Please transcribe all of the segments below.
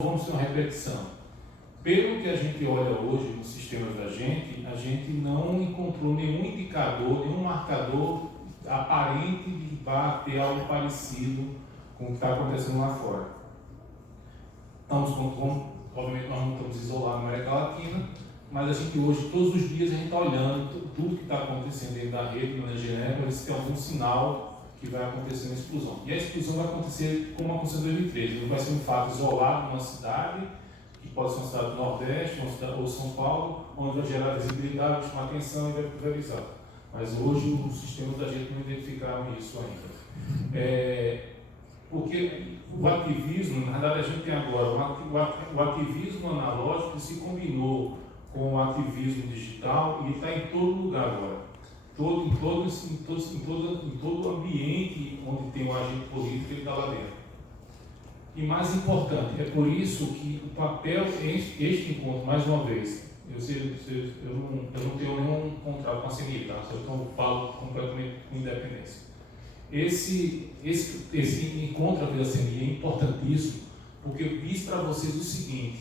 Vamos ter uma repetição. Pelo que a gente olha hoje nos sistemas da gente, a gente não encontrou nenhum indicador, nenhum marcador aparente de ter algo parecido com o que está acontecendo lá fora. Obviamente nós não estamos isolados na América Latina, mas a gente hoje, todos os dias, a gente está olhando tudo que está acontecendo dentro da rede, de maneira geral, para ver se tem algum sinal que vai acontecer na explosão. E a explosão vai acontecer como aconteceu em 2013. Não vai ser um fato isolado numa cidade, que pode ser uma cidade do Nordeste, uma cidade, ou São Paulo, onde vai gerar visibilidade, vai chamar atenção e vai pulverizar. Mas hoje os sistemas da gente não identificaram isso ainda. Porque o ativismo, na verdade a gente tem agora o ativismo analógico que se combinou com o ativismo digital e está em todo lugar agora. Em todo ambiente onde tem um agente político, ele está lá dentro. E mais importante, é por isso que o papel, este encontro, mais uma vez, eu não tenho nenhum contrato com a CNI, tá? Então eu falo completamente com independência. Esse encontro aqui da CNI é importantíssimo, porque diz para vocês o seguinte: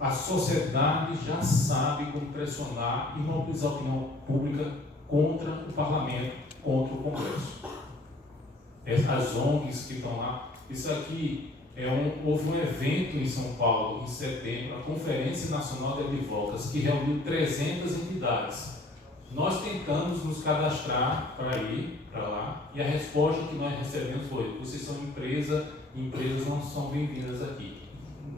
a sociedade já sabe como pressionar e mobilizar a opinião pública contra o parlamento, contra o Congresso. As ONGs que estão lá, isso aqui houve um evento em São Paulo, em setembro, a Conferência Nacional de Advocates, que reuniu 300 entidades. Nós tentamos nos cadastrar para ir para lá, e a resposta que nós recebemos foi: vocês são empresas não são bem-vindas aqui.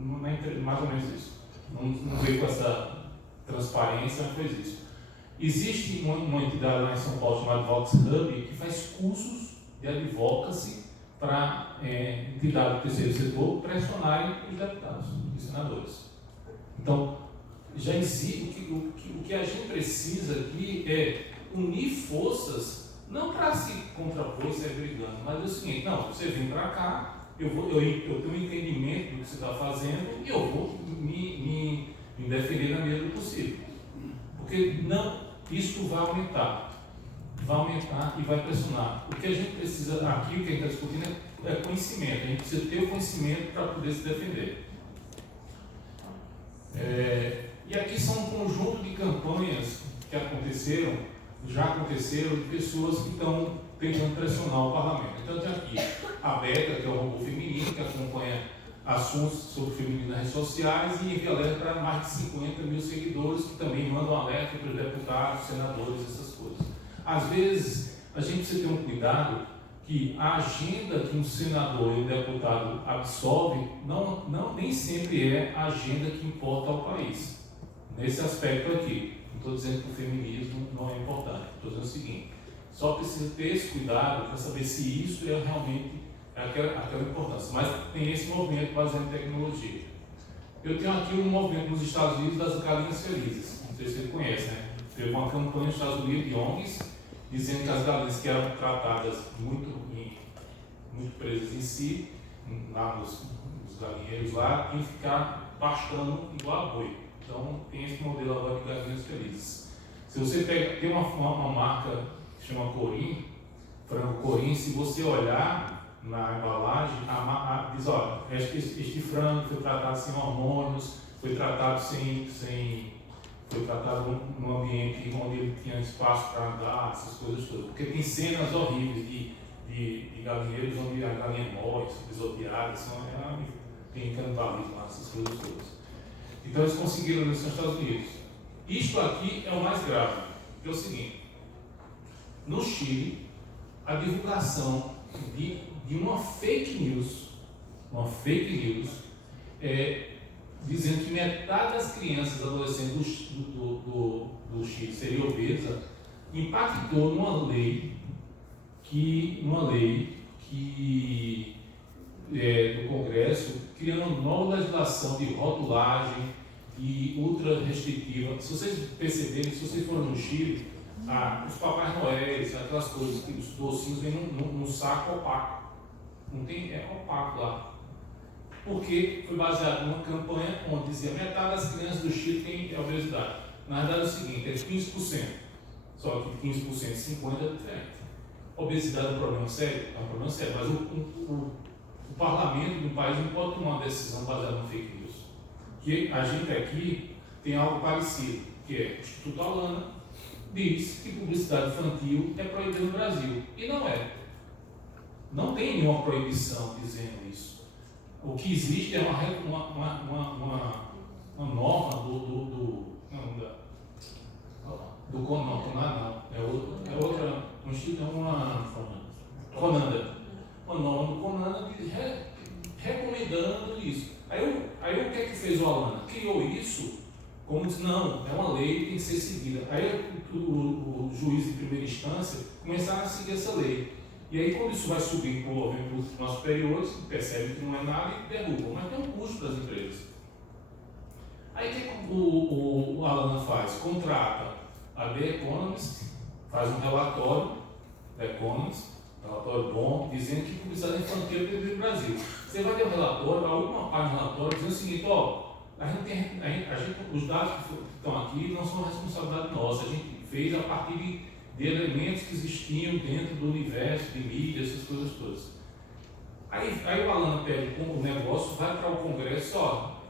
Mais ou menos isso. Não veio com essa transparência, mas fez isso. Existe uma entidade lá em São Paulo chamada Advocacy Hub, que faz cursos de advocacy para entidades do terceiro setor pressionarem os deputados e senadores. Então, já existe, o que a gente precisa aqui é unir forças, não para se contrapor e sair brigando, mas é o seguinte: não, você vem para cá, eu tenho um entendimento do que você está fazendo e eu vou me defender na medida do possível. Porque isso vai aumentar e vai pressionar. O que a gente precisa aqui, o que a gente está discutindo é conhecimento. A gente precisa ter o conhecimento para poder se defender. E aqui são um conjunto de campanhas que já aconteceram, de pessoas que estão tentando pressionar o parlamento. Então tem aqui a Beca, que é o robô feminino, que acompanha assuntos sobre feminino nas redes sociais e envia alerta para mais de 50 mil seguidores, que também mandam alerta para os deputados, senadores, essas coisas. Às vezes, a gente precisa ter um cuidado que a agenda que um senador e um deputado absorve nem sempre é a agenda que importa ao país. Nesse aspecto aqui, não estou dizendo que o feminismo não é importante, estou dizendo o seguinte: só precisa ter esse cuidado para saber se isso é realmente aquela importância. Mas tem esse movimento baseado em tecnologia. Eu tenho aqui um movimento nos Estados Unidos das galinhas felizes, não sei se você conhece, né? Teve uma campanha nos Estados Unidos de ONGs dizendo que as galinhas que eram tratadas muito presas em si, lá nos galinheiros lá, iam ficar pastando igual a boi. Então tem esse modelo agora de galinhas felizes. Se você tem uma marca que chama Corim, frango Corim, se você olhar na embalagem, diz: olha, este frango foi tratado sem hormônios, foi tratado foi tratado num ambiente onde ele tinha espaço para andar, essas coisas todas. Porque tem cenas horríveis de galinheiros onde a galinha morre, pisoteada, tem canibalismo, essas coisas todas. Então eles conseguiram nos Estados Unidos. Isto aqui é o mais grave, que é o seguinte: no Chile, a divulgação de uma fake news, dizendo que metade das crianças e adolescentes do Chile seria obesa, impactou numa lei do Congresso, criando nova legislação de rotulagem e ultra restritiva. Se vocês perceberem, se vocês forem no Chile, os Papais Noéis, aquelas coisas, que os docinhos vêm num saco opaco. Não tem, é opaco lá. Porque foi baseado numa campanha onde dizia metade das crianças do Chile tem obesidade. Na verdade é o seguinte: é 15%. Só que 15% e 50% é diferente. Obesidade é um problema sério? É um problema sério, mas o parlamento do país não pode tomar uma decisão baseada no fake news. que a gente aqui tem algo parecido, que é o Instituto Alana diz que publicidade infantil é proibida no Brasil. E não é. Não tem nenhuma proibição dizendo isso. O que existe é uma norma Conanda. Uma norma do Conanda recomendando isso. Aí o que é que fez o Alana? Criou isso como diz, não, é uma lei que tem que ser seguida. Aí o juiz de primeira instância começaram a seguir essa lei. E aí quando isso vai subir para os nossos superiores, percebe que não é nada e derrubam. Mas tem um custo para as empresas. Aí o que o Alana faz? Contrata a The Economist, faz um relatório da Economist, relatório bom, dizendo que publicidade infantil é proibida no Brasil. Você vai ter um relatório, a última página do relatório, dizendo o seguinte, os dados que estão aqui não são responsabilidade nossa, a gente fez a partir de elementos que existiam dentro do universo de mídia, essas coisas todas. Aí o Alana pega o negócio, vai para o Congresso,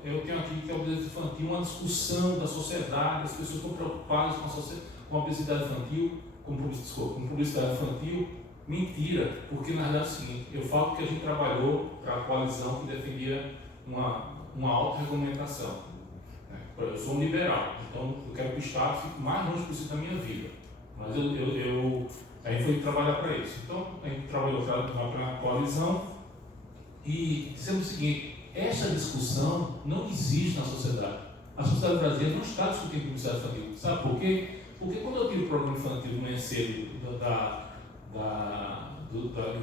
eu tenho aqui que é o publicidade infantil, uma discussão da sociedade, as pessoas estão preocupadas com a publicidade infantil, com publicidade infantil. Mentira, porque na verdade é o seguinte, eu falo que a gente trabalhou para a coalizão que defendia uma autorregulamentação. Eu sou um liberal, então eu quero que o Estado fique mais longe possível da minha vida. Mas a gente foi trabalhar para isso. Então a gente trabalhou para a coalizão e dizemos o seguinte, essa discussão não existe na sociedade. A sociedade brasileira não está discutindo publicidade infantil. Sabe por quê? Porque quando eu tiro o programa infantil no manhã cedo da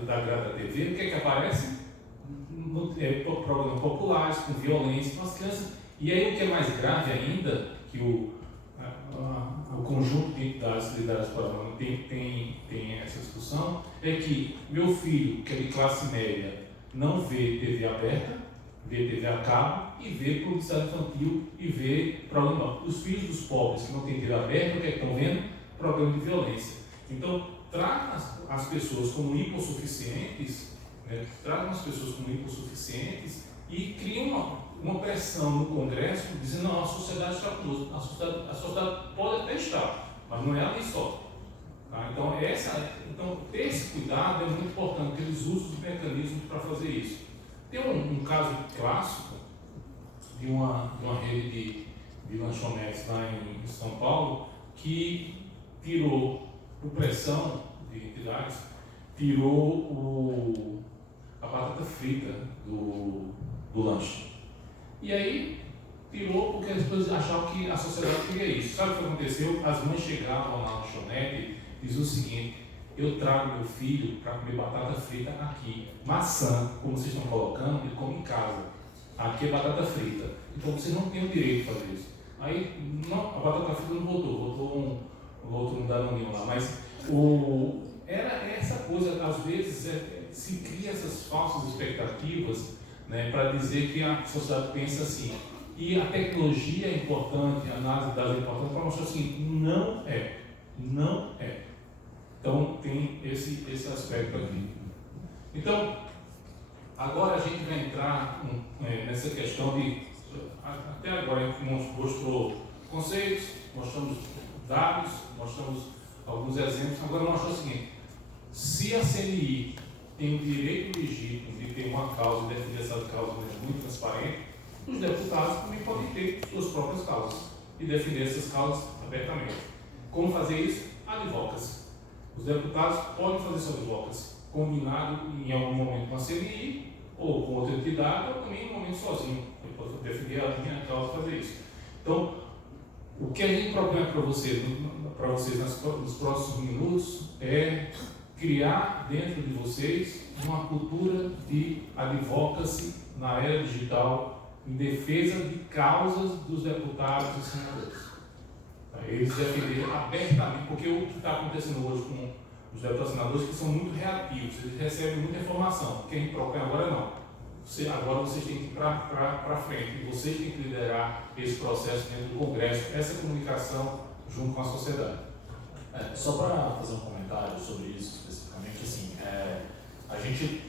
grade da TV, o que é que aparece? Programas populares, com violência com as crianças. E aí o que é mais grave ainda, que o conjunto de entidades lidadas por ela tem essa discussão, é que meu filho, que é de classe média, não vê TV aberta, vê TV a cabo e vê publicidade infantil e vê programa. Os filhos dos pobres que não têm TV aberta, o que é que estão vendo? Programa de violência. Então, trata as pessoas como hipossuficientes, e cria uma pressão no Congresso dizendo não, a sociedade está conosco, a sociedade pode até estar, mas não é ali só. Tá? Então ter esse cuidado é muito importante, porque eles usam os mecanismos para fazer isso. Tem um caso clássico de uma rede de lanchonetes lá em São Paulo que tirou, por pressão de entidades, tirou a batata frita do lanche. E aí tirou porque as pessoas achavam que a sociedade queria isso. Sabe o que aconteceu? As mães chegavam na lanchonete e diziam o seguinte: eu trago meu filho para comer batata frita aqui. Maçã, como vocês estão colocando, ele come em casa. Aqui é batata frita. Então você não tem o direito de fazer isso. Aí a batata frita não voltou um outro Danoninho lá, mas era essa coisa, às vezes se cria essas falsas expectativas, né, para dizer que a sociedade pensa assim. E a tecnologia é importante, a análise de dados é importante para mostrar assim, não é. Então tem esse aspecto aqui. Então, agora a gente vai entrar nessa questão de, até agora a gente mostrou conceitos, mostramos dados, mostramos alguns exemplos, agora mostramos o seguinte: se a CNI tem o direito legítimo de ter uma causa e defender essa causa de maneira muito transparente, os deputados também podem ter suas próprias causas e defender essas causas abertamente. Como fazer isso? Advocacy. Os deputados podem fazer sua advocacy, combinado em algum momento com a CNI ou com outra entidade, ou também em um momento sozinho. Eu posso defender a minha causa e fazer isso. Então, o que a gente propõe para vocês nos próximos minutos é criar dentro de vocês uma cultura de advocacy na era digital em defesa de causas dos deputados e senadores. Eles defenderem abertamente, porque o que está acontecendo hoje com os deputados e senadores é que são muito reativos, eles recebem muita informação. Quem propõe agora não. Agora vocês têm que ir para frente, e vocês têm que liderar esse processo dentro do Congresso, essa comunicação junto com a sociedade. Só para fazer um comentário sobre isso especificamente, assim, a gente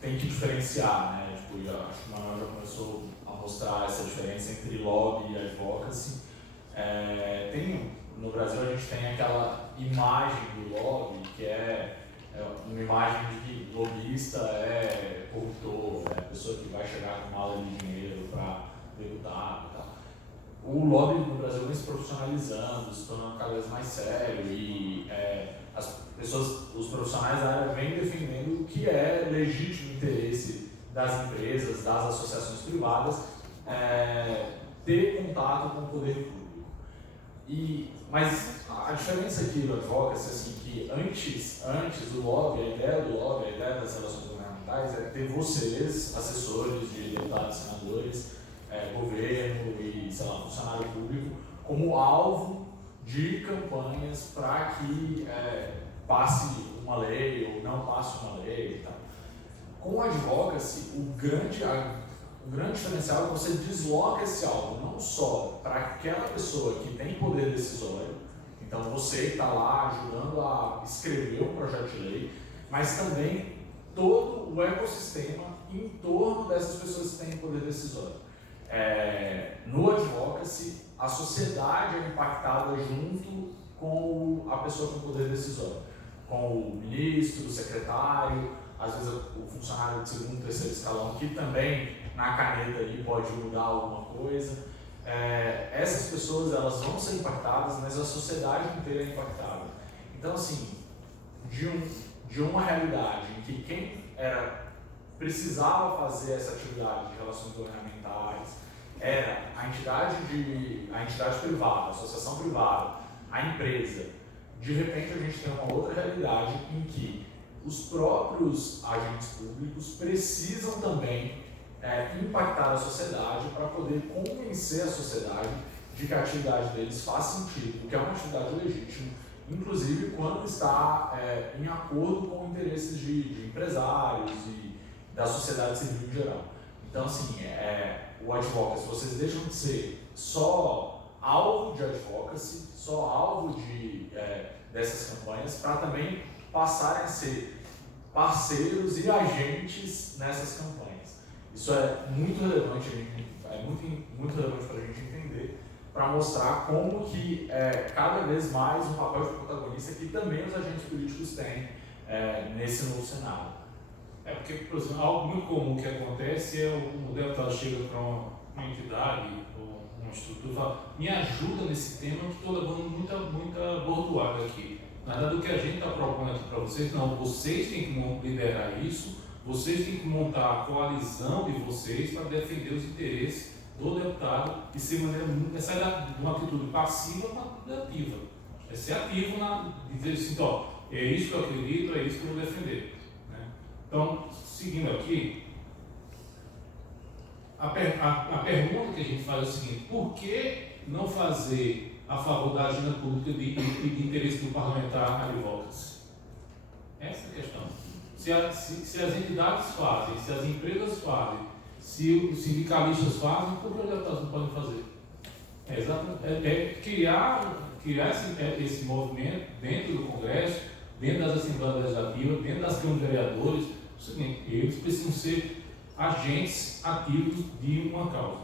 tem que diferenciar, né? Tipo, acho que o Manuel já começou mostrar essa diferença entre lobby e advocacy. No Brasil a gente tem aquela imagem do lobby que é uma imagem de que lobista é corruptor, é a pessoa que vai chegar com mala de dinheiro para deputado e tal. O lobby no Brasil vem se profissionalizando, se tornando cada vez mais sério e os profissionais da área vêm defendendo o que é legítimo interesse das empresas, das associações privadas, ter contato com o poder público. Mas a diferença aqui do advocacy, assim, que antes do lobby, a ideia do lobby, a ideia das relações governamentais é ter vocês, assessores de deputados, senadores, governo e, sei lá, funcionário público, como alvo de campanhas para que passe uma lei ou não passe uma lei e tal. Com o advocacy, o grande diferencial é que você desloca esse alvo não só para aquela pessoa que tem poder decisório, então você que está lá ajudando a escrever um projeto de lei, mas também todo o ecossistema em torno dessas pessoas que têm poder decisório. No advocacy, a sociedade é impactada junto com a pessoa com poder decisório, com o ministro, o secretário, às vezes o funcionário de segundo, terceiro escalão, que também na caneta ali pode mudar alguma coisa. Essas pessoas elas vão ser impactadas, mas a sociedade inteira é impactada. Então, assim, de uma realidade em que quem precisava fazer essa atividade de relações governamentais era a entidade privada, a associação privada, a empresa. De repente a gente tem uma outra realidade em que os próprios agentes públicos precisam também impactar a sociedade para poder convencer a sociedade de que a atividade deles faz sentido, porque é uma atividade legítima, inclusive quando está em acordo com interesses de empresários e da sociedade civil em geral. Então, assim, o advocacy, vocês deixam de ser só alvo de advocacy, só alvo dessas campanhas, para também passarem a ser parceiros e agentes nessas campanhas. Isso é muito relevante, muito relevante para a gente entender, para mostrar como que cada vez mais um papel de protagonista que também os agentes políticos têm nesse novo cenário. Porque, por exemplo, algo muito comum que acontece é o deputado chega para uma entidade ou uma estrutura e fala: me ajuda nesse tema que estou levando muita bordoada aqui. Na verdade, o que a gente está propondo aqui para vocês, não, vocês têm que liderar isso, vocês têm que montar a coalizão de vocês para defender os interesses do deputado e ser sair de uma atitude passiva para uma atitude ativa. É ser ativo e dizer assim: ó, é isso que eu acredito, é isso que eu vou defender. Então, seguindo aqui, a pergunta que a gente faz é o seguinte: por que não fazer a favor da agenda pública de interesse do parlamentar advocacy? Essa é a questão. Se as entidades fazem, se as empresas fazem, se os sindicalistas fazem, por que os deputados não podem fazer? Criar esse movimento dentro do Congresso, dentro das Assembleias Legislativas, dentro das câmaras de vereadores. O seguinte: eles precisam ser agentes ativos de uma causa.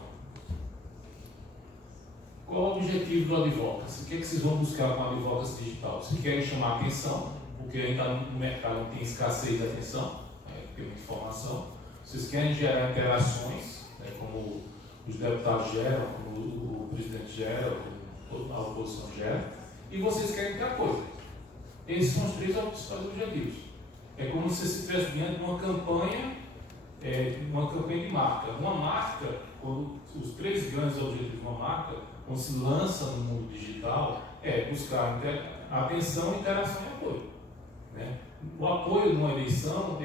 Qual é o objetivo do advocacy? O que vocês vão buscar com a advocacy digital? Vocês querem chamar atenção, porque ainda no mercado tem escassez de atenção, tem muita informação. Vocês querem gerar interações, como os deputados geram, como o presidente gera, como a oposição gera, e vocês querem ter apoio. Esses são os três principais objetivos. É como se você estivesse diante de uma campanha de marca. Uma marca, os três grandes objetivos de uma marca, quando se lança no mundo digital, é buscar atenção, interação e apoio. Né? O apoio numa eleição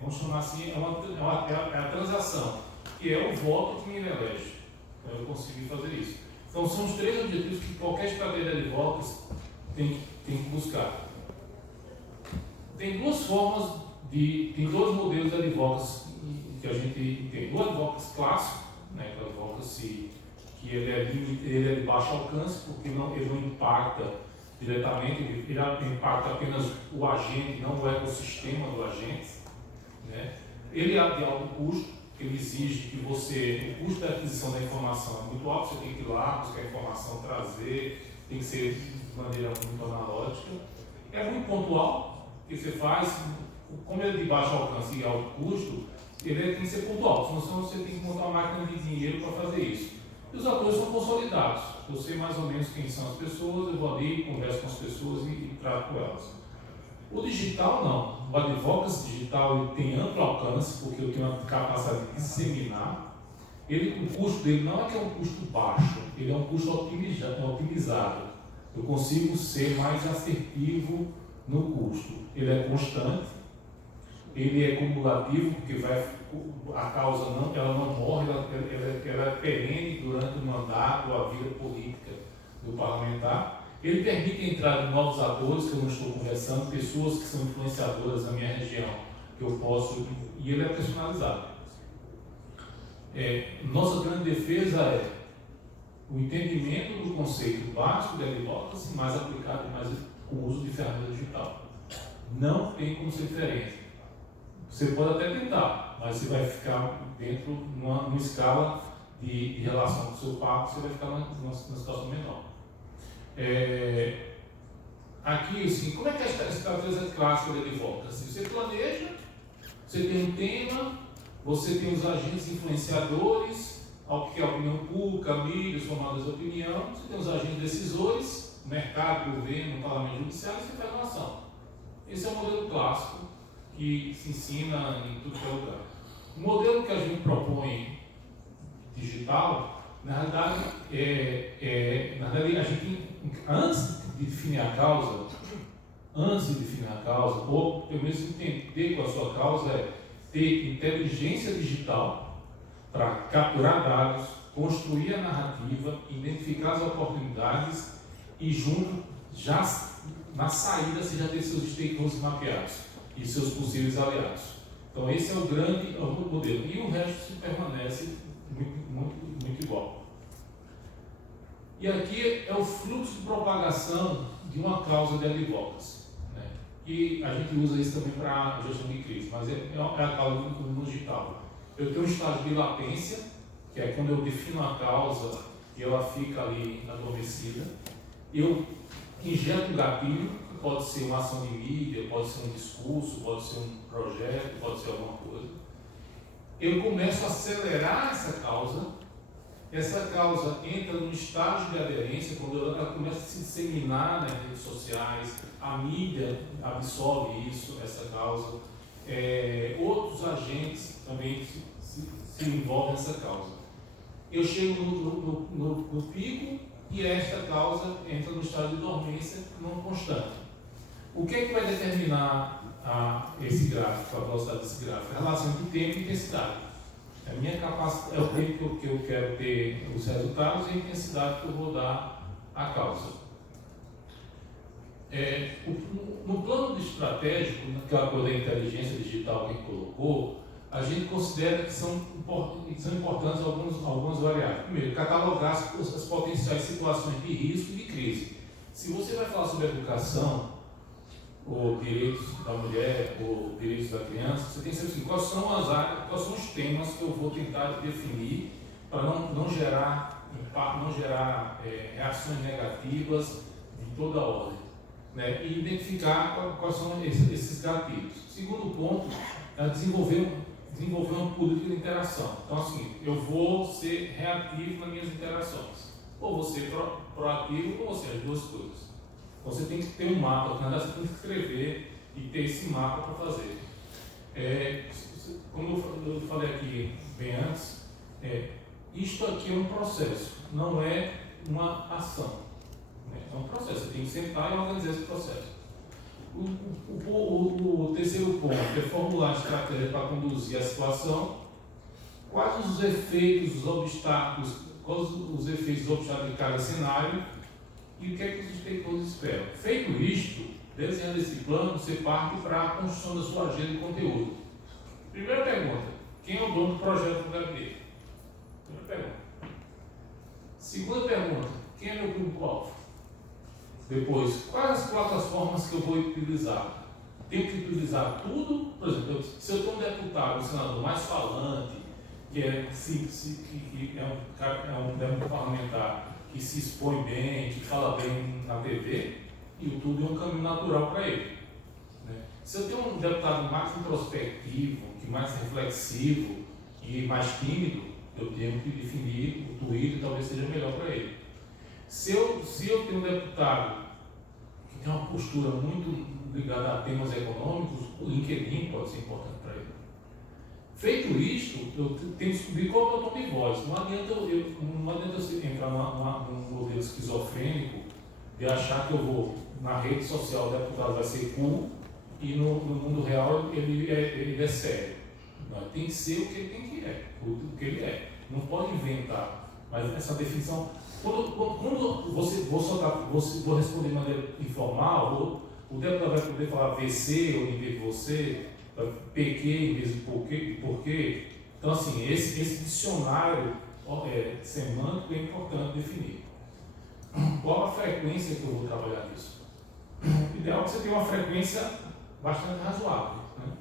vamos chamar assim, é a transação, que é o voto que me elege. Então eu consegui fazer isso. Então são os três objetivos que qualquer estratégia de votos tem que buscar. Tem duas formas tem dois modelos de advocacy que a gente entende. O advocacy clássico, né, que é o advocacy que ele é de baixo alcance, porque ele não impacta diretamente, ele impacta apenas o agente, não o ecossistema do agente. Né? Ele é de alto custo, ele exige que você, o custo da aquisição da informação é muito alto, você tem que ir lá, buscar a informação, trazer, tem que ser de maneira muito analógica. É muito pontual, que você faz, como ele é de baixo alcance e alto custo, ele tem que ser pontual, senão você tem que montar uma máquina de dinheiro para fazer isso. E os atores são consolidados, eu sei mais ou menos quem são as pessoas, eu vou ali, converso com as pessoas e trato com elas. O digital não, o advocacy digital ele tem amplo alcance, porque eu tenho a capacidade de disseminar. O custo dele não é que é um custo baixo, ele é um custo otimizado. Eu consigo ser mais assertivo no custo. Ele é constante, ele é cumulativo, porque a causa ela não morre, ela é perene durante o mandato, a vida política do parlamentar. Ele permite a entrada de novos atores, que eu não estou conversando, pessoas que são influenciadoras na minha região, que eu posso, e ele é personalizado. Nossa grande defesa é o entendimento do conceito básico da advocacy, mais aplicado e mais com o uso de ferramenta digital. Não tem como ser diferente. Você pode até tentar, mas você vai ficar dentro de uma escala de relação com o seu papo, você vai ficar numa situação menor. Aqui, assim, como é que é a estratégia clássica da advocacy? Você planeja, você tem um tema, você tem os agentes influenciadores, que é a opinião pública, a mídia, os formadores de opinião, você tem os agentes decisores, mercado, governo, parlamento judiciário, e você faz uma ação. Esse é o modelo clássico que se ensina em tudo que é lugar. O modelo que a gente propõe digital, na realidade, a gente, antes de definir a causa, ou pelo menos entender qual a sua causa, é ter inteligência digital para capturar dados, construir a narrativa, identificar as oportunidades e junto, já na saída, você já ter seus stakeholders mapeados e seus possíveis aliados. Então esse é o grande modelo. E o resto permanece muito igual. E aqui é o fluxo de propagação de uma causa de advocacy, né? E a gente usa isso também para gestão de crise, mas é a causa no digital. Eu tenho um estágio de latência, que é quando eu defino a causa e ela fica ali adormecida. Eu injeto um gatilho, que pode ser uma ação de mídia, pode ser um discurso, pode ser um projeto, pode ser alguma coisa. Eu começo a acelerar essa causa entra no estágio de aderência, quando ela começa a se disseminar nas redes sociais, a mídia absorve essa causa, outros agentes também se envolvem nessa causa. Eu chego no pico e esta causa entra no estado de dormência não constante. O que é que vai determinar esse gráfico, a velocidade desse gráfico? A relação de tempo e intensidade. A minha capacidade é o tempo que eu quero ter os resultados e a intensidade que eu vou dar à causa. No plano estratégico, naquela coisa da inteligência digital que a gente colocou, a gente considera que são importantes algumas variáveis. Primeiro, catalogar as potenciais situações de risco e de crise. Se você vai falar sobre educação, ou direitos da mulher, ou direitos da criança, você tem que saber assim, quais são os temas que eu vou tentar definir para não gerar impacto, não gerar reações negativas de toda ordem, né? E identificar quais são esses gatilhos. Segundo ponto, é desenvolver uma política de interação. Então, assim, eu vou ser reativo nas minhas interações, ou vou ser proativo, ou seja, as duas coisas. Você tem que ter um mapa, na verdade você tem que escrever e ter esse mapa para fazer. Como eu falei aqui bem antes, isto aqui é um processo, não é uma ação. Né? É um processo, você tem que sentar e organizar esse processo. O terceiro ponto é formular a estratégia para conduzir a situação. Quais os efeitos, os obstáculos, de cada cenário e o que é que os stakeholders esperam. Feito isto, desenhando esse plano, você parte para a construção da sua agenda de conteúdo. Primeira pergunta: quem é o dono do projeto do gabinete? Primeira pergunta. Segunda pergunta: quem é meu público-alvo? Depois, quais as plataformas que eu vou utilizar? Tenho que utilizar tudo? Por exemplo, se eu tenho um deputado, um senador mais falante, que é um deputado parlamentar que se expõe bem, que fala bem na TV, YouTube é um caminho natural para ele. Né? Se eu tenho um deputado mais introspectivo, que mais reflexivo e mais tímido, eu tenho que definir o Twitter, talvez seja melhor para ele. Se eu tenho um deputado que tem uma postura muito ligada a temas econômicos, o LinkedIn pode ser importante para ele. Feito isto, eu tenho que descobrir qual é o meu tom de voz. Não adianta eu entrar num modelo esquizofrênico de achar que eu vou, na rede social, o deputado vai ser cool e no mundo real ele é sério. Não, tem que ser o que ele o que ele é. Não pode inventar. Mas essa definição, quando vou responder de maneira informal, o deputado vai poder falar VC ou em vez de você, PQ em vez de porquê. Então, assim, esse dicionário semântico é importante definir. Qual a frequência que eu vou trabalhar nisso? O ideal é que você tenha uma frequência bastante razoável. Né?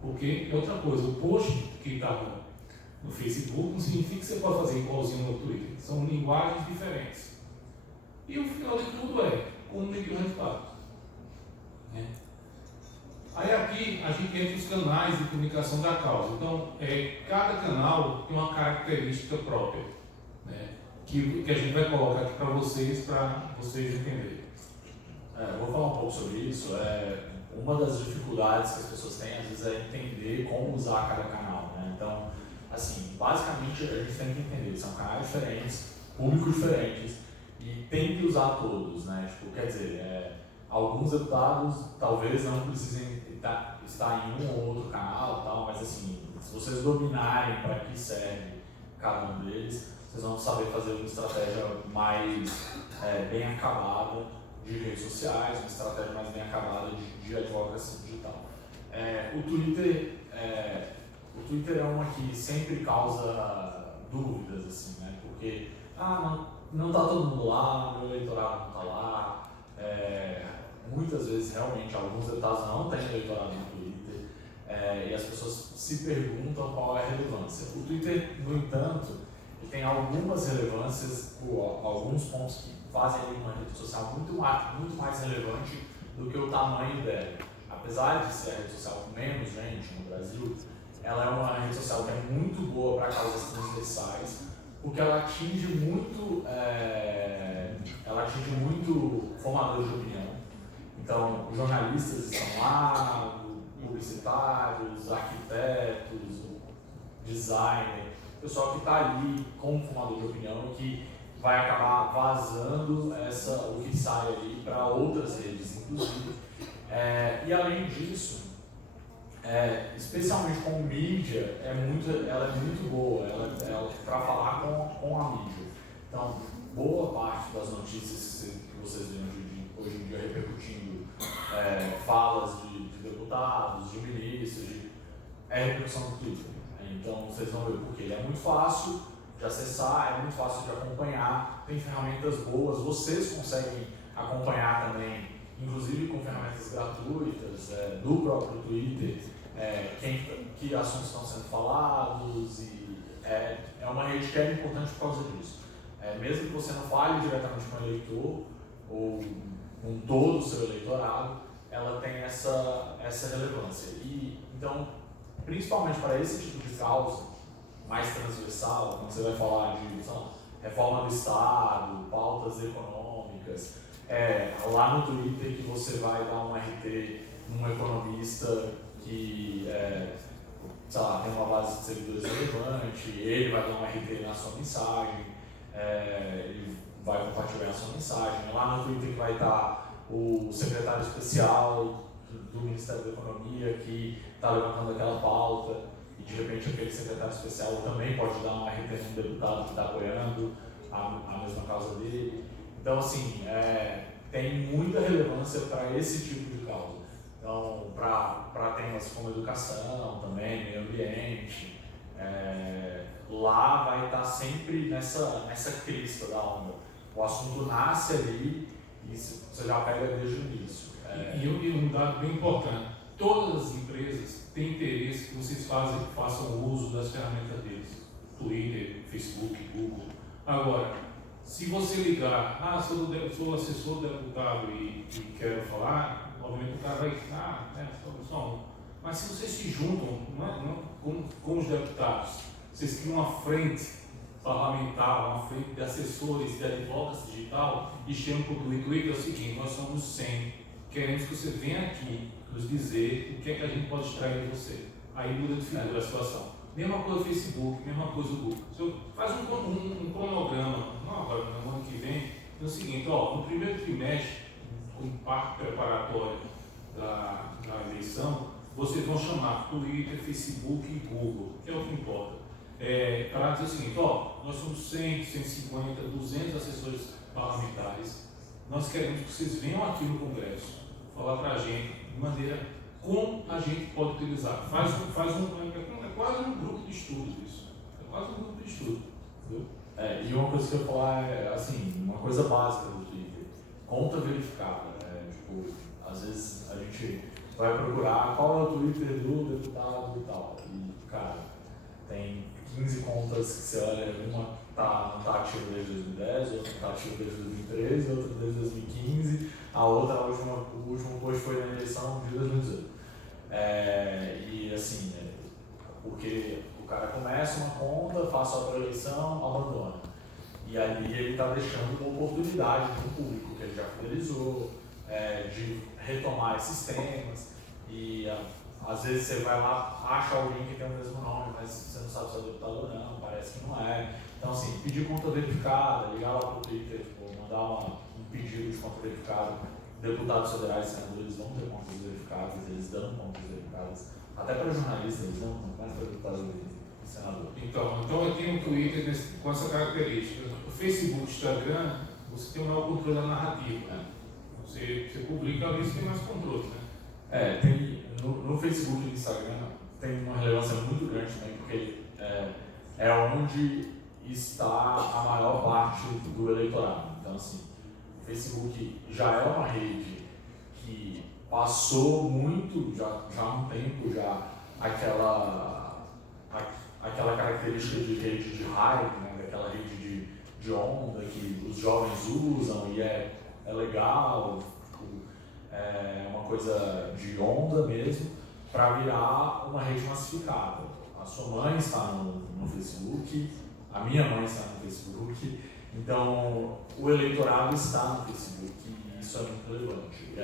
Porque é outra coisa, o post que está no Facebook não significa que você pode fazer igualzinho no Twitter. São linguagens diferentes. E o final de tudo é como medir o resultado. Né? Aí aqui a gente entra os canais de comunicação da causa. Então, cada canal tem uma característica própria, né? que a gente vai colocar aqui para vocês entenderem. Vou falar um pouco sobre isso. Uma das dificuldades que as pessoas têm, às vezes, é entender como usar cada canal. Né? Então, assim, basicamente, a gente tem que entender que são canais diferentes, públicos diferentes, e tem que usar todos. Né? Tipo, quer dizer, alguns deputados talvez não precisem estar em um ou outro canal, tal, mas assim, se vocês dominarem para que serve cada um deles, vocês vão saber fazer uma estratégia mais bem acabada de redes sociais, uma estratégia mais bem acabada de advocacy digital. O Twitter é uma que sempre causa dúvidas, assim, né? Porque não está todo mundo lá, meu eleitorado não está lá. Muitas vezes, realmente, alguns deputados não têm eleitorado no Twitter, e as pessoas se perguntam qual é a relevância. O Twitter, no entanto, ele tem algumas relevâncias, alguns pontos que fazem ele uma rede social muito mais relevante do que o tamanho dela. Apesar de ser a rede social com menos gente no Brasil, ela é uma rede social que é muito boa para causas transversais, porque ela atinge muito formadores de opinião. Então, jornalistas estão lá, publicitários, arquitetos, designer, pessoal que está ali como formador de opinião e que vai acabar vazando o que sai ali para outras redes, inclusive. E além disso, especialmente com mídia, ela é muito boa para falar com a mídia. Então, boa parte das notícias que vocês veem hoje em dia repercutindo falas de deputados, de ministros, repercussão do Twitter. Então, vocês vão ver porque ele é muito fácil de acessar, é muito fácil de acompanhar, tem ferramentas boas, vocês conseguem acompanhar também, inclusive com ferramentas gratuitas do próprio Twitter, que assuntos estão sendo falados, e é uma rede que é importante por causa disso. Mesmo que você não fale diretamente com o eleitor ou com todo o seu eleitorado, ela tem essa relevância. E, então, principalmente para esse tipo de causa mais transversal, quando você vai falar de reforma do Estado, pautas econômicas, lá no Twitter que você vai dar um RT num economista que tem uma base de seguidores relevante, ele vai dar um RT na sua mensagem, ele vai compartilhar a sua mensagem. Lá no Twitter que vai estar o secretário especial do Ministério da Economia que está levantando aquela pauta, e de repente aquele secretário especial também pode dar um RT num deputado que está apoiando a mesma causa dele. Então, assim, tem muita relevância para esse tipo de causa. Então, para temas como educação também, meio ambiente, lá vai estar sempre nessa crista da onda. O assunto nasce ali e você já pega desde o início. E um dado bem importante, todas as empresas têm interesse que vocês façam uso das ferramentas deles. Twitter, Facebook, Google. Agora, se você ligar, sou assessor deputado e quero falar, obviamente o cara vai, só um. Mas se vocês se juntam, com os deputados, vocês criam uma frente parlamentar, uma frente de assessores, de advogados digital, e chamam para o Twitter, é o seguinte: nós somos 100, queremos que você venha aqui nos dizer o que é que a gente pode extrair de você. Aí muda de figura a situação. Mesma coisa o Facebook, mesma coisa o Google. Você faz um cronograma, não agora, no ano que vem, é o seguinte: no primeiro trimestre, como parte preparatória da eleição, vocês vão chamar Twitter, Facebook e Google, que é o que importa. Para dizer o seguinte: nós somos 100, 150, 200 assessores parlamentares, nós queremos que vocês venham aqui no Congresso falar para a gente de maneira como a gente pode utilizar. É quase um grupo de estudo isso. É quase um grupo de estudo. Entendeu? E uma coisa que eu ia falar é, assim, uma coisa básica do Twitter: conta verificada. Às vezes a gente vai procurar qual é o Twitter do deputado e tal. E, cara, tem 15 contas que você olha, uma não está ativa desde 2010, outra está ativa desde 2013, outra desde 2015, a outra, o último post foi na eleição de 2018. E assim, porque o cara começa uma conta, faz só para eleição, abandona. E ali ele está deixando uma oportunidade para o público que ele já fidelizou, de retomar esses temas. E às vezes você vai lá, acha alguém que tem o mesmo nome, mas você não sabe se é deputado ou não, parece que não é. Então, assim, pedir conta verificada, ligar lá para o Twitter, mandar um pedido de conta verificada. Deputados federais e senadores vão ter contas verificadas, eles dão contas verificadas. Até para jornalistas eles dão, mais para deputados e senadores. Então eu tenho um Twitter com essa característica. O Facebook, o Instagram, você tem um maior controle da narrativa. Você publica ali, você tem mais controle, né? Tem no Facebook e no Instagram tem uma relevância muito grande também, porque é onde está a maior parte do eleitorado. Então, assim, o Facebook já é uma rede que passou muito, já há um tempo, aquela característica de rede de hype, né? Daquela rede de onda que os jovens usam e é legal, é uma coisa de onda mesmo, para virar uma rede massificada. A sua mãe está no Facebook, a minha mãe está no Facebook, então o eleitorado está no Facebook e isso é muito relevante.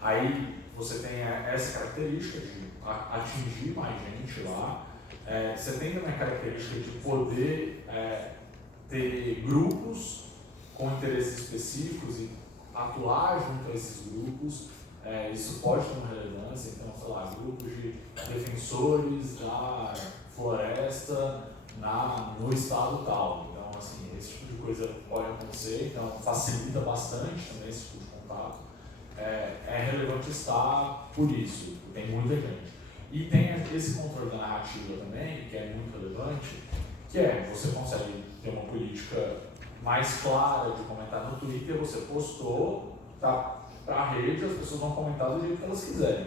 Aí você tem essa característica de atingir mais gente lá, você tem também a característica de poder ter grupos com interesses específicos e atuar junto a esses grupos. Isso pode ter uma relevância, então, sei lá, grupos de defensores da floresta no estado tal. Então, assim, esse tipo de coisa pode acontecer, então facilita bastante também esse tipo de contato. É relevante estar por isso, tem muita gente. E tem esse controle da narrativa também, que é muito relevante, que você consegue ter uma política mais clara de comentar no Twitter, você postou, tá para a rede, as pessoas vão comentar do jeito que elas quiserem.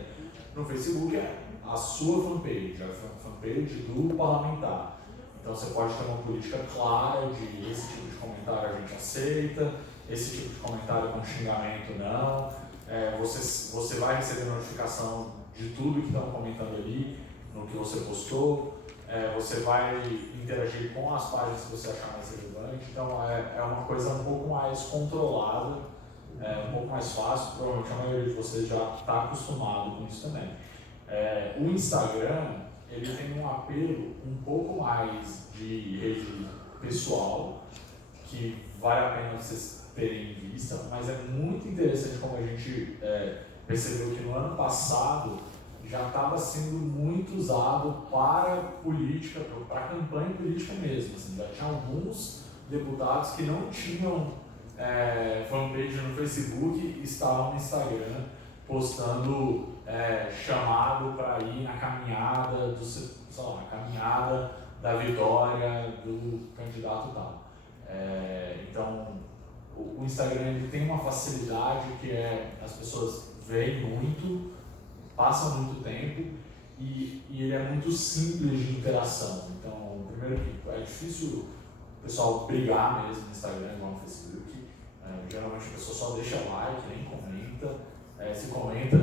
No Facebook a sua fanpage, a fanpage do parlamentar. Então você pode ter uma política clara de esse tipo de comentário a gente aceita, esse tipo de comentário com xingamento não. Você vai receber notificação de tudo que estão comentando ali, no que você postou. Você vai interagir com as páginas que você achar mais relevante. Então é uma coisa um pouco mais controlada, um pouco mais fácil. Provavelmente a maioria de vocês já está acostumado com isso também. O Instagram, ele tem um apelo um pouco mais de rede pessoal, que vale a pena vocês terem em vista, mas é muito interessante como a gente percebeu que no ano passado já estava sendo muito usado para política, para campanha política mesmo. Assim, já tinha alguns deputados que não tinham fanpage no Facebook e estavam no Instagram postando chamado para ir na caminhada caminhada da vitória do candidato tal. Então o Instagram ele tem uma facilidade que as pessoas veem muito, passa muito tempo e ele é muito simples de interação. Então, primeiro que é difícil o pessoal brigar mesmo no Instagram, igual no Facebook. Geralmente a pessoa só deixa like, nem comenta. Se comenta,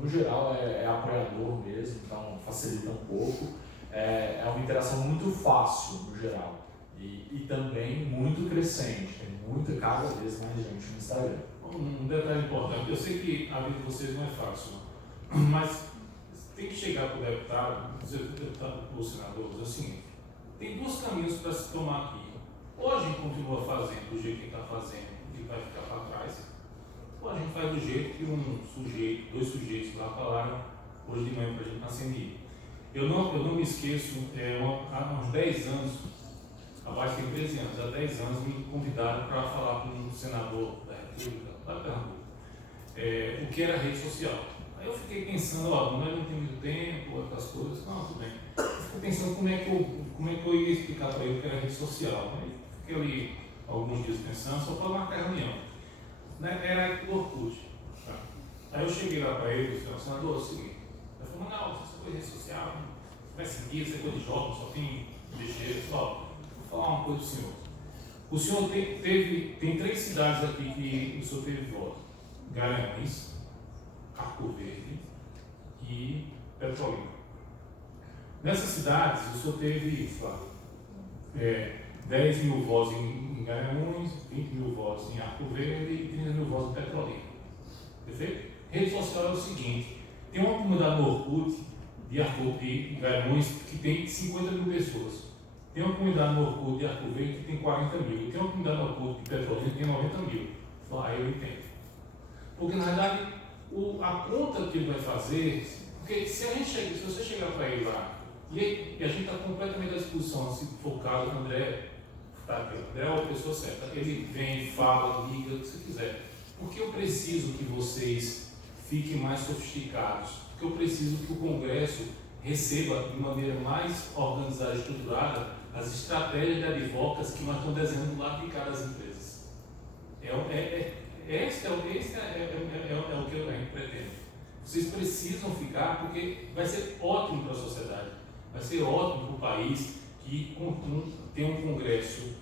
no geral é apoiador mesmo, então facilita um pouco. É uma interação muito fácil, no geral. E também muito crescente, tem cada vez mais gente no Instagram. Um detalhe importante, eu sei que a vida de vocês não é fácil, mas tem que chegar para o deputado, para o senador, dizer o seguinte: tem dois caminhos para se tomar aqui. Ou a gente continua fazendo do jeito que está fazendo e vai ficar para trás, ou a gente faz do jeito que dois sujeitos lá falaram hoje de manhã para a gente na CNI. Eu não me esqueço, há uns 10 anos, abaixo tem 13 anos, há 10 anos me convidaram para falar com um senador da República, lá de Pernambuco, o que era rede social. Aí eu fiquei pensando, não tem muito tempo, outras coisas, não, tudo bem. Eu fiquei pensando como é que eu ia explicar para ele o que era rede social. Aí fiquei ali alguns dias pensando, só para marcar a reunião. Era do Orkut. Tá? Aí eu cheguei lá para ele e disse: senador, é o seguinte. Ele falou: não, essa coisa de rede social, vai seguir, essa coisa de jogos, só tem besteira. Vou falar uma coisa do senhor. O senhor tem 3 cidades aqui que o senhor teve voto: Garanhuns, Arco Verde e Petrolina. Nessas cidades, o senhor teve 10 mil votos em Garanhuns, 20 mil votos em Arco Verde e 30 mil votos em Petrolina. Perfeito? Rede social é o seguinte: tem uma comunidade no Orkut de Garanhuns que tem 50 mil pessoas. Tem uma comunidade no Orkut de Arco Verde que tem 40 mil. E tem uma comunidade no Orkut de Petrolina que tem 90 mil. Aí eu entendo. Porque, na verdade, a conta que ele vai fazer, porque se você chegar para ele lá, e a gente está completamente à disposição, se for o caso, o André está aqui. O André é uma pessoa certa. Ele vem, fala, liga, o que você quiser. Porque eu preciso que vocês fiquem mais sofisticados. Porque eu preciso que o Congresso receba de maneira mais organizada e estruturada as estratégias de advocacy que nós estamos desenhando do lado de cada das empresas. Esse é o que a gente pretende. Vocês precisam ficar, porque vai ser ótimo para a sociedade, vai ser ótimo para o país que tem um Congresso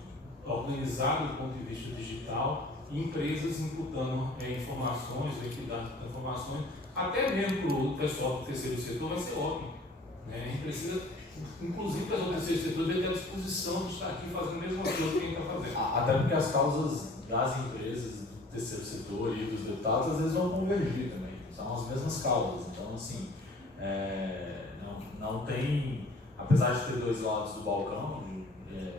organizado do ponto de vista digital e empresas imputando informações, equidade de informações, até mesmo para o pessoal do terceiro setor vai ser ótimo. A gente precisa, inclusive, para o terceiro setor, ter a disposição de estar aqui fazendo a mesma coisa que a gente está fazendo. Até porque as causas das empresas, do terceiro setor e dos deputados, às vezes vão convergir também. São as mesmas causas. Então, assim, não tem, apesar de ter 2 lados do balcão,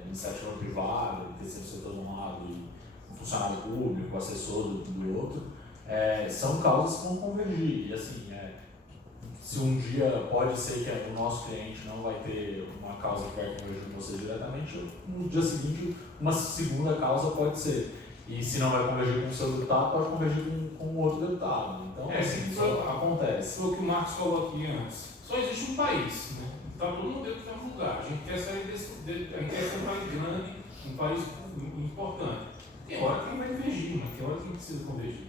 iniciativa privada, terceiro setor de um lado e um funcionário público, assessor do outro, são causas que vão convergir. E, assim, se um dia pode ser que o nosso cliente não vai ter uma causa que vai convergir com você diretamente, no dia seguinte uma segunda causa pode ser. E se não vai convergir com o seu deputado, pode convergir com o outro deputado. Então, assim, isso acontece. Foi o que o Marcos falou aqui antes. Só existe um país, né? Está todo mundo dentro do mesmo lugar. A gente quer sair a gente quer ser um país grande, um país importante. Tem hora que vai convergir, mas tem hora que não precisa convergir.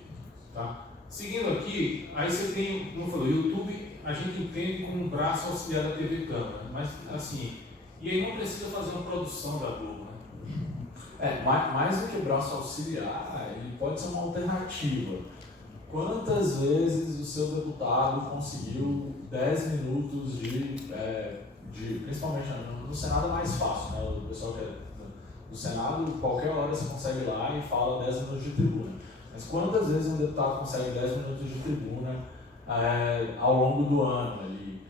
Tá? Seguindo aqui, aí você tem, como eu falei, o YouTube a gente entende como um braço auxiliar da TV Câmara, mas assim, e aí não precisa fazer uma produção da Globo, né? Mais do que braço auxiliar, ele pode ser uma alternativa. Quantas vezes o seu deputado conseguiu 10 minutos principalmente no Senado é mais fácil, né? O pessoal que no Senado, qualquer hora você consegue ir lá e fala 10 minutos de tribuna. Mas quantas vezes um deputado consegue 10 minutos de tribuna ao longo do ano ali,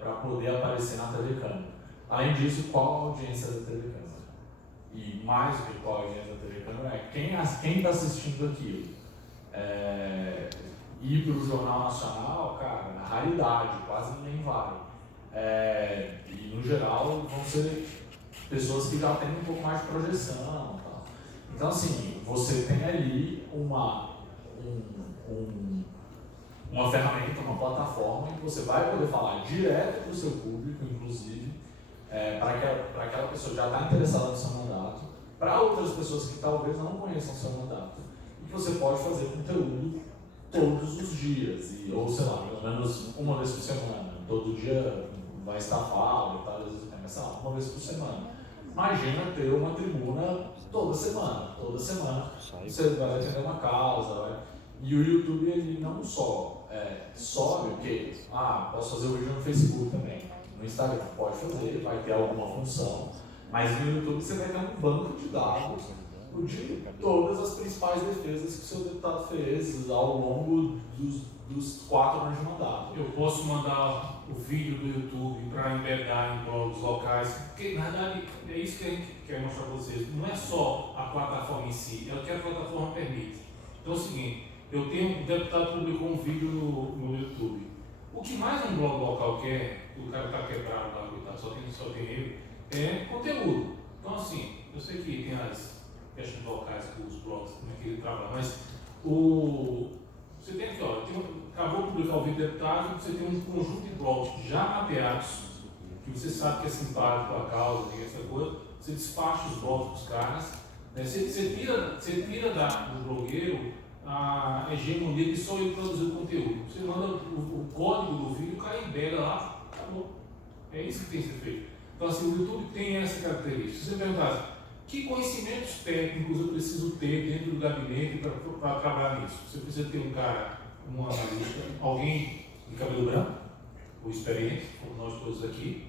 para poder aparecer na TV Câmara? Além disso, qual a audiência da TV Câmara? E mais do que qual a audiência da TV Câmara quem está assistindo aquilo. Ir para o Jornal Nacional, cara, na raridade, quase ninguém vai. E no geral vão ser pessoas que já têm um pouco mais de projeção. Tá? Então, assim, você tem ali uma ferramenta, uma plataforma em que você vai poder falar direto para o seu público, inclusive, para aquela pessoa que já está interessada no seu mandato, para outras pessoas que talvez não conheçam o seu mandato, e que você pode fazer conteúdo todos os dias, ou sei lá, pelo menos uma vez por semana. Todo dia vai estar fala e tal, às vezes mas sei lá, uma vez por semana. Imagina ter uma tribuna toda semana. Toda semana você vai defender uma causa. E o YouTube, ele não só sobe o que? Posso fazer o vídeo no Facebook também. No Instagram pode fazer, vai ter alguma função. Mas no YouTube você vai ter um banco de dados de todas as principais defesas que o seu deputado fez ao longo dos 4 anos de mandato. Eu posso mandar o vídeo do YouTube para embeddar em blogs locais, porque na verdade é isso que a gente quer mostrar para vocês. Não é só a plataforma em si, é o que a plataforma permite. Então é o seguinte, o deputado publicou um vídeo no YouTube. O que mais um blog local quer, o cara está quebrado lá, só tem ele, é conteúdo. Então assim, eu sei que tem as questões locais com os blogs, como é que ele trabalha, mas você tem aqui, acabou de publicar o vídeo do deputado, você tem um conjunto de blogs já mapeados, que você sabe que é simpático a causa, tem essa coisa, você despacha os blogs dos caras, né? Você tira do blogueiro a hegemonia de só ele produzir o conteúdo. Você manda o código do vídeo, o cara embeda lá, acabou. É isso que tem que ser feito. Então assim, o YouTube tem essa característica. Se você perguntasse, que conhecimentos técnicos eu preciso ter dentro do gabinete para trabalhar nisso? Você precisa ter um analista, alguém de cabelo branco, ou experiente, como nós todos aqui,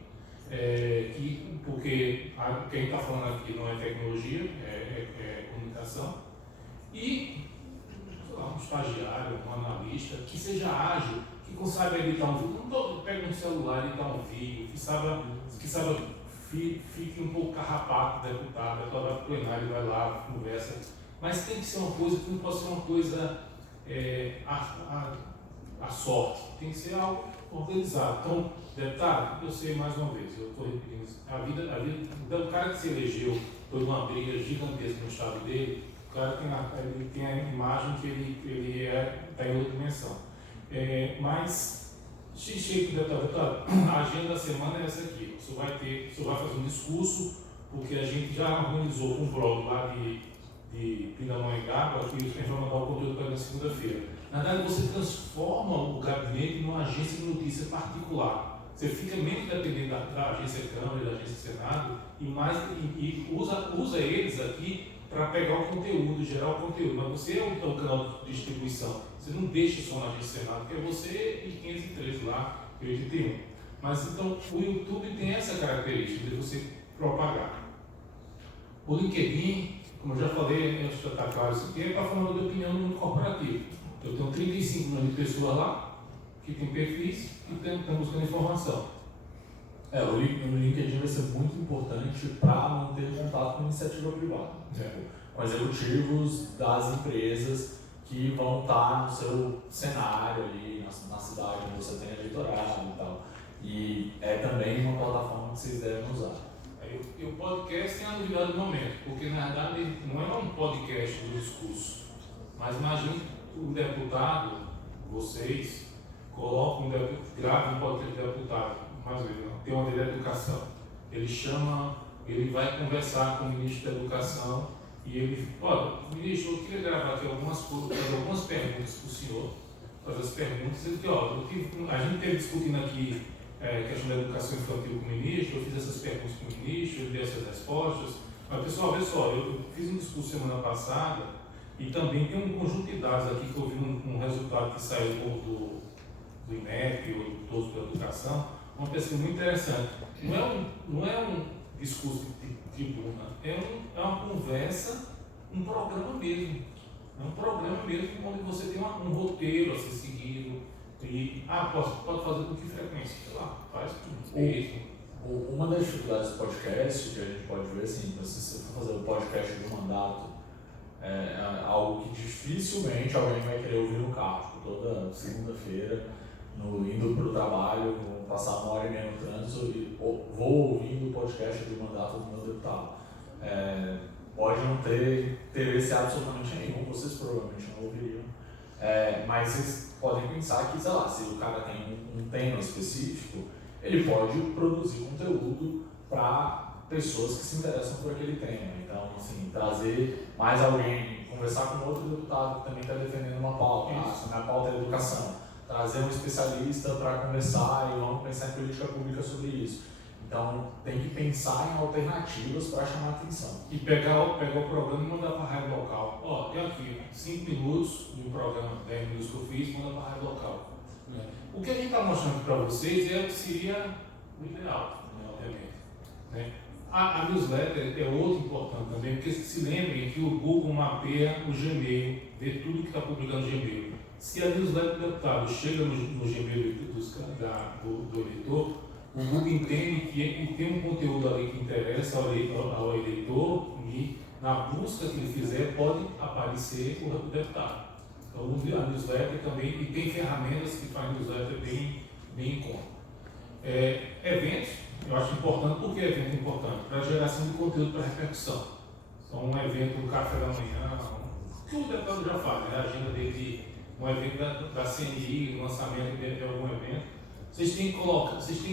porque quem está falando aqui não é tecnologia, é comunicação, e um estagiário, um analista, que seja ágil, que saiba editar um vídeo, não pega um celular e editar um vídeo, que saiba fique um pouco carrapato, deputado, vai para o plenário, vai lá, conversa. Mas tem que ser uma coisa que não pode ser uma coisa à sorte, tem que ser algo organizado. Então, deputado, eu sei mais uma vez, eu estou repetindo isso, então, o cara que se elegeu por uma briga gigantesca no estado dele, o cara tem a imagem que ele está em outra dimensão. Mas chega para o deputado, a agenda da semana é essa aqui. Você vai fazer um discurso, porque a gente já organizou um blog lá de Pindamonhangaba, que a gente vai mandar o conteúdo para na segunda-feira. Na verdade, você transforma o gabinete numa agência de notícia particular. Você fica menos dependente da agência Câmara e da agência Senado e usa eles aqui para pegar o conteúdo, gerar o conteúdo. Mas você é o canal de distribuição. Você não deixa só na agência Senado, porque é você e 513 lá, e 81. Mas então o YouTube tem essa característica de você propagar. O LinkedIn, como eu já falei, acho que está claro isso aqui, é para falar de opinião no mundo corporativo. Eu tenho 35 milhões de pessoas lá, que tem perfis e estão buscando informação. O LinkedIn vai ser muito importante para manter contato com a iniciativa privada, com executivos das empresas que vão estar no seu cenário ali, na cidade onde você tem editorado e tal. E é também uma plataforma que vocês devem usar. E o podcast tem a novidade do momento, porque na verdade não é um podcast do discurso, mas imagine um deputado, vocês, gravam um podcast de deputado, mais ou menos, tem uma direita de educação. Ele vai conversar com o ministro da Educação e ele, ministro, eu queria gravar aqui algumas perguntas para o senhor, fazer as perguntas. A gente esteve discutindo aqui a questão da educação infantil com o ministro, eu fiz essas perguntas com o ministro, ele deu essas respostas. Mas pessoal, olha só, eu fiz um discurso semana passada e também tem um conjunto de dados aqui que eu vi um resultado que saiu do INEP, ou do Todos pela Educação, uma pesquisa muito interessante. Não é um discurso de tribuna, é uma conversa, um programa mesmo. É um programa mesmo onde você tem um roteiro a ser seguido. E, pode fazer com que frequência? Sei lá, faz com mesmo. Uma das dificuldades do podcast, que a gente pode ver, assim, se você for fazer um podcast de um mandato, é algo que dificilmente alguém vai querer ouvir no carro. Toda segunda-feira, indo para o trabalho, vou passar 1h30 no trânsito e vou ouvindo o podcast do mandato do meu deputado. Pode não ter esse absolutamente nenhum, vocês provavelmente não ouviriam. Mas vocês podem pensar que, sei lá, se o cara tem um tema específico, ele pode produzir conteúdo para pessoas que se interessam por aquele tema. Então, assim, trazer mais alguém conversar com outro deputado que também está defendendo uma pauta. Se a minha pauta é educação, trazer um especialista para conversar e vamos pensar em política pública sobre isso. Então, tem que pensar em alternativas para chamar a atenção. E pegar o programa e mandar para a rádio local. Ó, tem aqui 5 minutos de um programa, 10 minutos que eu fiz, manda para a rádio local. O que a gente está mostrando aqui para vocês é o que seria o ideal, obviamente. Né? A newsletter é outro importante também, porque se lembrem que o Google mapeia o Gmail, vê tudo que está publicando no Gmail. Se a newsletter do deputado chega no Gmail do eleitor, o Google entende que tem um conteúdo ali que interessa ao eleitor e na busca que ele fizer pode aparecer o deputado. Então a newsletter também, e tem ferramentas que fazem newsletter bem em conta. Eventos, eu acho importante, porque evento é importante? Para geração de conteúdo para repercussão. Então um evento do café da manhã, que o deputado já faz, né? A agenda dele, um evento da CNI, lançamento de algum evento. Vocês têm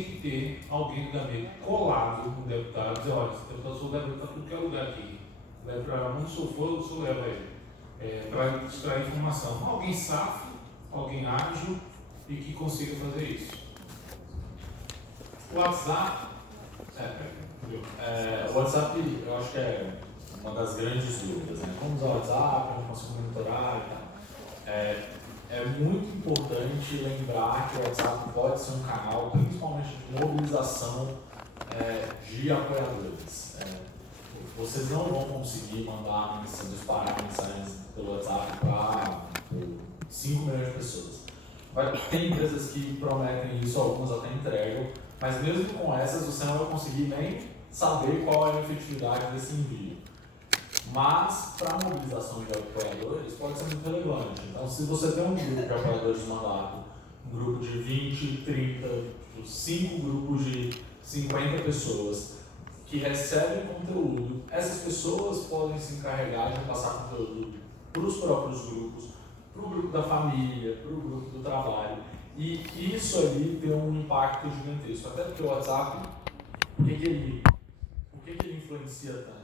que ter alguém do gabinete colado com o deputado, dizer, olha, esse deputado sou leva para tudo que é lugar aqui. Leva para onde o senhor for, o senhor leva ele. Para extrair informação. Alguém safo, alguém ágil e que consiga fazer isso. O WhatsApp. O WhatsApp, eu acho que é uma das grandes dúvidas, né? Como usar o WhatsApp, como consigo monitorar e tal. É muito importante lembrar que o WhatsApp pode ser um canal, principalmente de mobilização de apoiadores. Vocês não vão conseguir mandar disparar mensagens pelo WhatsApp para 5 milhões de pessoas. Tem empresas que prometem isso, algumas até entregam, mas mesmo com essas você não vai conseguir nem saber qual é a efetividade desse envio. Mas, para a mobilização de apoiadores, pode ser muito relevante. Então, se você tem um grupo de apoiadores mandado, um grupo de 20, 30, 5 grupos de 50 pessoas que recebem conteúdo, essas pessoas podem se encarregar de passar conteúdo para os próprios grupos, para o grupo da família, para o grupo do trabalho. E isso ali tem um impacto gigantesco. Até porque o WhatsApp, por que ele influencia tanto?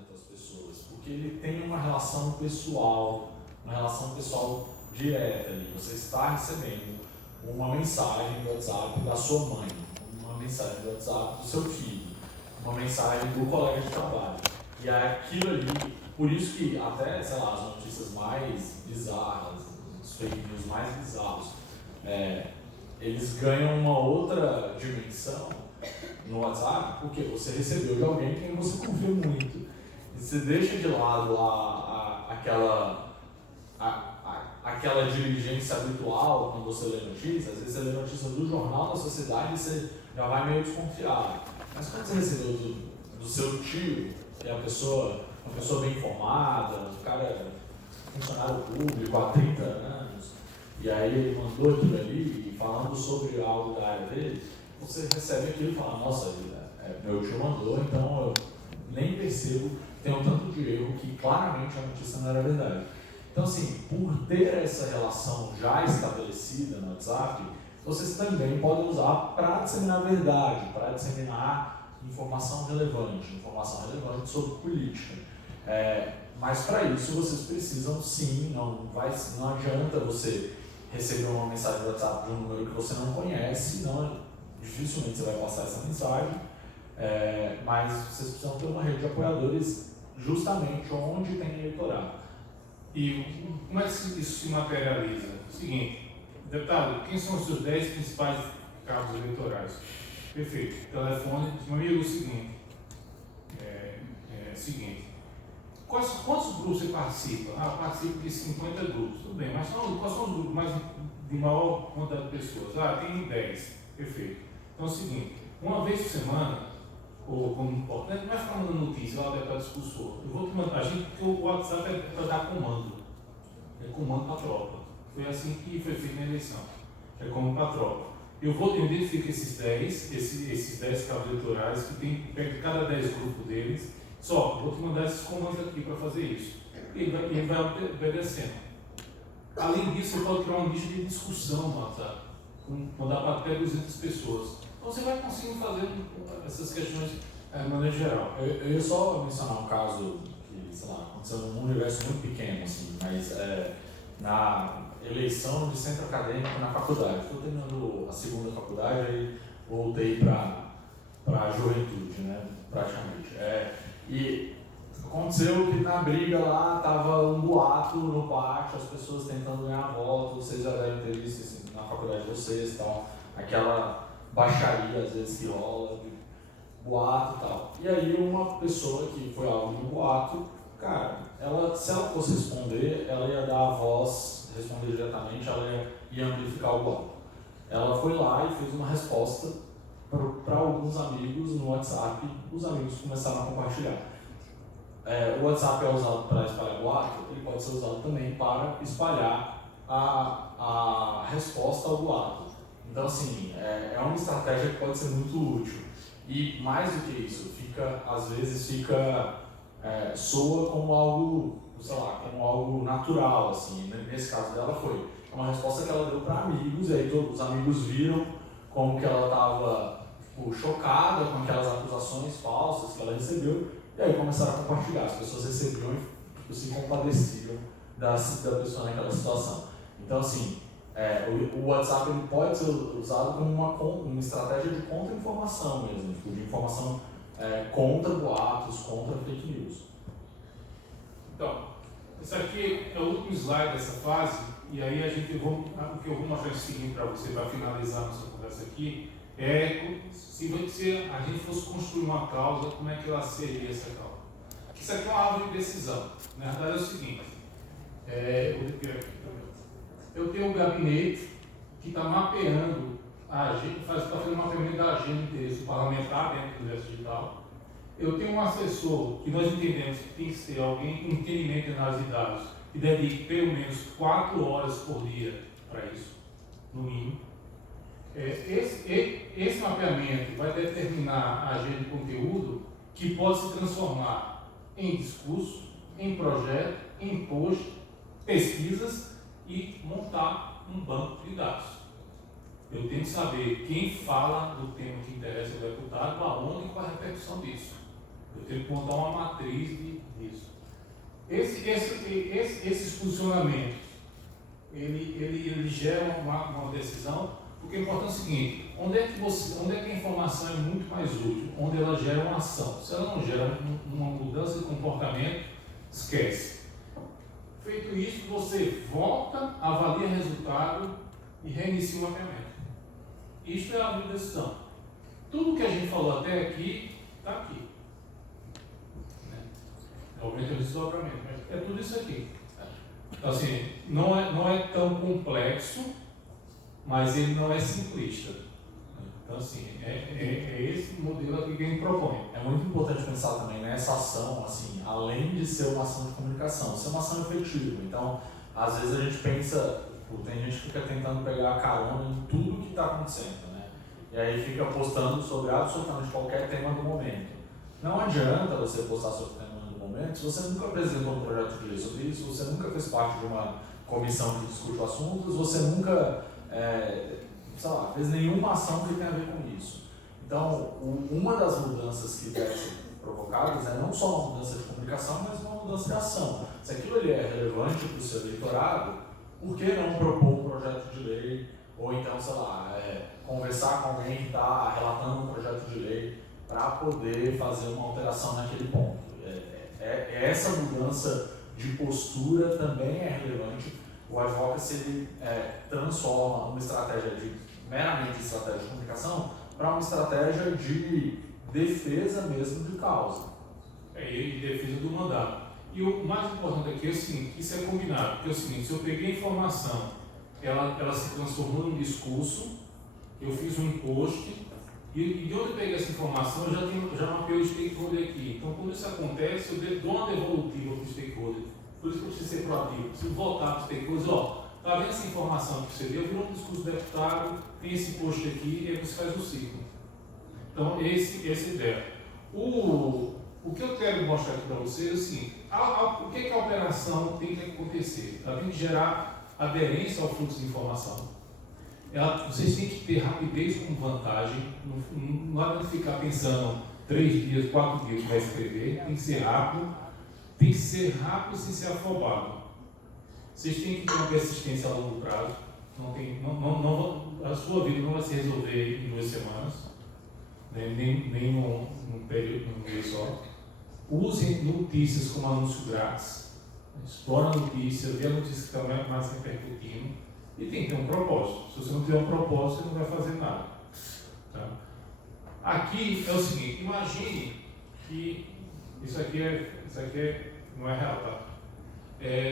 Porque ele tem uma relação pessoal direta ali. Você está recebendo uma mensagem do WhatsApp da sua mãe, uma mensagem do WhatsApp do seu filho, uma mensagem do colega de trabalho. E aquilo ali, por isso que até, sei lá, as notícias mais bizarras, os fake news mais bizarros, eles ganham uma outra dimensão no WhatsApp, porque você recebeu de alguém quem você confia muito. Você deixa de lado aquela diligência habitual quando você lê notícias. Às vezes você lê notícia do Jornal da Sociedade e você já vai meio desconfiado. Mas quando você recebeu do seu tio, que é uma pessoa bem informada, um cara funcionário público há 30 anos, e aí ele mandou aquilo ali, falando sobre algo da área dele, você recebe aquilo e fala, nossa, meu tio mandou, então eu nem percebo. Tem um tanto de erro que claramente a notícia não era verdade. Então, assim, por ter essa relação já estabelecida no WhatsApp, vocês também podem usar para disseminar a verdade, para disseminar informação relevante sobre política. Mas para isso vocês precisam sim, não adianta você receber uma mensagem do WhatsApp de um número que você não conhece, dificilmente você vai passar essa mensagem. Mas vocês precisam ter uma rede de apoiadores justamente onde tem eleitorado. E como é que isso se materializa? O seguinte, deputado, quem são os seus 10 principais cargos eleitorais? Perfeito. Telefone, meu amigo, é o seguinte. Quantos grupos você participa? Eu participo de 50 grupos. Tudo bem, mas quais são os grupos de maior quantidade de pessoas? Tem 10. Perfeito. Então é o seguinte, uma vez por semana, ou como importante, não é ficar mandando notícia, lá deputado discursor. Eu vou te mandar, porque o WhatsApp é para dar comando. É comando para a tropa. Foi assim que foi feito na eleição. É comando para a tropa. Eu identifico esses 10 cabos eleitorais, que tem perto de cada 10 grupos deles. Vou te mandar esses comandos aqui para fazer isso. E ele vai obedecendo. Além disso, você pode criar uma lista de discussão no WhatsApp, mandar para até 200 pessoas. Então você vai conseguindo fazer essas questões de maneira geral. Eu ia só mencionar um caso que sei lá, aconteceu num universo muito pequeno, assim, mas na eleição de centro acadêmico na faculdade. Estou terminando a segunda faculdade, aí voltei para a juventude, né, praticamente. E aconteceu que na briga lá tava um boato no pátio, as pessoas tentando ganhar voto, vocês já devem ter visto assim, na faculdade de vocês e tal, aquela baixaria às vezes que rola, de boato e tal. E aí uma pessoa que foi alvo do boato, cara, se ela fosse responder, ela ia dar a voz, responder diretamente, ela ia amplificar o boato. Ela foi lá e fez uma resposta para alguns amigos no WhatsApp, os amigos começaram a compartilhar. O WhatsApp é usado para espalhar boato, ele pode ser usado também para espalhar a resposta ao boato. Então, assim, é uma estratégia que pode ser muito útil. E mais do que isso, às vezes soa como algo, sei lá, como algo natural, assim. Nesse caso dela foi uma resposta que ela deu para amigos, e aí todos os amigos viram como que ela estava chocada com aquelas acusações falsas que ela recebeu, e aí começaram a compartilhar. As pessoas recebiam e se compadeciam da pessoa naquela situação. Então, assim, o WhatsApp ele pode ser usado como uma estratégia de contra-informação mesmo, de informação contra boatos, contra fake news. Então, esse aqui é o último slide dessa fase, e aí o que eu vou mostrar em seguinte para você, para finalizar nossa conversa aqui, se a gente fosse construir uma causa, como é que ela seria essa causa? Isso aqui é uma árvore de decisão. Na verdade é o seguinte, eu tenho um gabinete que está mapeando está fazendo mapeamento da agenda de interesse parlamentar dentro do universo digital. Eu tenho um assessor que nós entendemos que tem que ser alguém com entendimento de análise de dados, que dedique pelo menos 4 horas por dia para isso, no mínimo. Esse mapeamento vai determinar a agenda de conteúdo que pode se transformar em discurso, em projeto, em post, pesquisas e montar um banco de dados. Eu tenho que saber quem fala do tema que interessa ao deputado, aonde e qual a repercussão disso. Eu tenho que montar uma matriz disso. Esses funcionamentos, ele gera uma decisão, porque o importante é o seguinte, onde é que a informação é muito mais útil? Onde ela gera uma ação. Se ela não gera uma mudança de comportamento, esquece. Feito isso, você volta, avalia resultado e reinicia o mapeamento. Isso é a minha decisão. Tudo que a gente falou até aqui, está aqui. Obviamente é um desdobramento, mas é tudo isso aqui. Então, assim, não é tão complexo, mas ele não é simplista. Então, assim, é esse modelo aqui que a gente propõe. É muito importante pensar também nessa ação, assim, além de ser uma ação de comunicação, ser uma ação efetiva. Então, às vezes a gente pensa, tem gente que fica tentando pegar carona em tudo que está acontecendo, né? E aí fica postando sobre absolutamente qualquer tema do momento. Não adianta você postar sobre o tema do momento se você nunca apresentou um projeto de lei sobre isso, você nunca fez parte de uma comissão que discute o assunto, você nunca fez nenhuma ação que tenha a ver com isso. Então, uma das mudanças que deve ser provocadas é não só uma mudança de comunicação, mas uma mudança de ação. Se aquilo ali é relevante para o seu eleitorado, por que não propor um projeto de lei, ou então, conversar com alguém que está relatando um projeto de lei para poder fazer uma alteração naquele ponto? Essa mudança de postura também é relevante. O advocacy ele transforma uma estratégia meramente estratégia de comunicação para uma estratégia de defesa mesmo de causa. E defesa do mandato. E o mais importante aqui é o seguinte, isso é combinado, porque é o seguinte, se eu peguei a informação, ela se transformou num discurso, eu fiz um post, e de onde eu peguei essa informação, eu já mapeei o stakeholder aqui. Então, quando isso acontece, eu dou uma devolutiva para o stakeholder. Por isso que eu preciso ser proativo, preciso voltar para os stakeholders, está vendo essa informação que você deu, virou um discurso do deputado, tem esse post aqui, e aí você faz o ciclo. Então, essa é a ideia. O que eu quero mostrar aqui para vocês é o seguinte, o que a operação tem que acontecer? Ela tem que gerar aderência ao fluxo de informação. Vocês têm que ter rapidez como vantagem, não adianta ficar pensando 3 dias, 4 dias para escrever, tem que ser rápido. tem que ser rápido sem ser afobado. Vocês têm que ter uma persistência a longo prazo. A sua vida não vai se resolver em 2 semanas, né? nem num período, num mês só. Usem notícias como anúncio grátis. Explora a notícia, vê a notícia que está mais repercutindo e tem que ter um propósito. Se você não tiver um propósito, você não vai fazer nada. Tá? Aqui é o seguinte, imagine que isso aqui não é real, tá?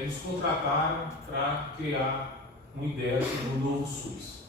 Nos contrataram para criar uma ideia sobre o novo SUS.